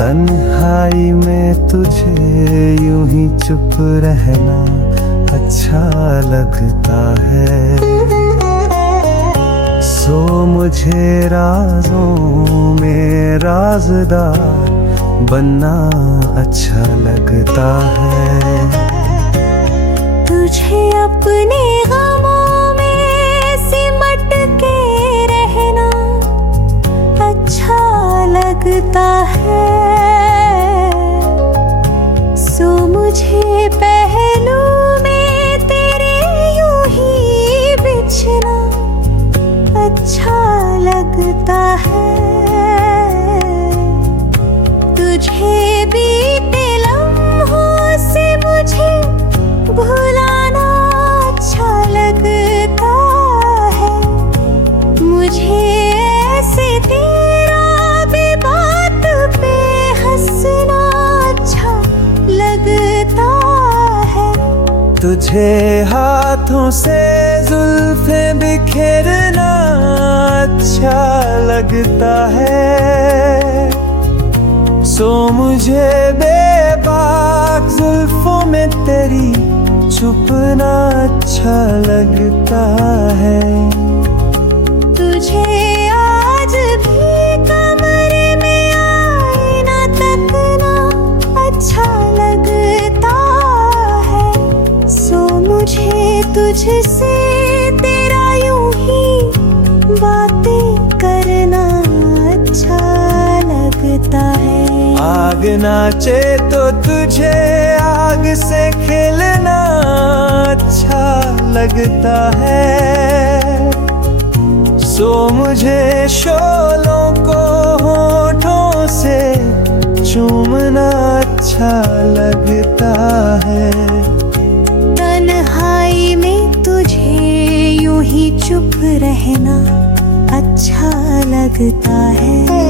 तन्हाई में तुझे यूं ही चुप रहना अच्छा लगता है, सो मुझे राजों में राज़दार बनना अच्छा लगता है। तुझे अपने गमों में सिमट के रहना अच्छा लगता है, सो मुझे पहलू में तेरे यूं ही बिछना अच्छा लगता है। तुझे बीते लम्हों से मुझे भुलाना अच्छा लगता है, मुझे ऐसे तेरा भी बात पे हंसना अच्छा लगता है। तुझे हाथों से जुल्फे बिखेरना अच्छा लगता है, सो मुझे बेबाक जुल्फों में तेरी छुपना अच्छा लगता है। तुझे आज भी कमरे में आईना तकना अच्छा लगता है, सो मुझे तुझसे तेरा यूं ही बातें करना अच्छा लगता है। आग नाचे तो तुझे आग से खेलना अच्छा लगता है, सो मुझे शोलों को होठों से चूमना अच्छा लगता है। तन्हाई में तुझे यूं ही चुप रहना अच्छा लगता है।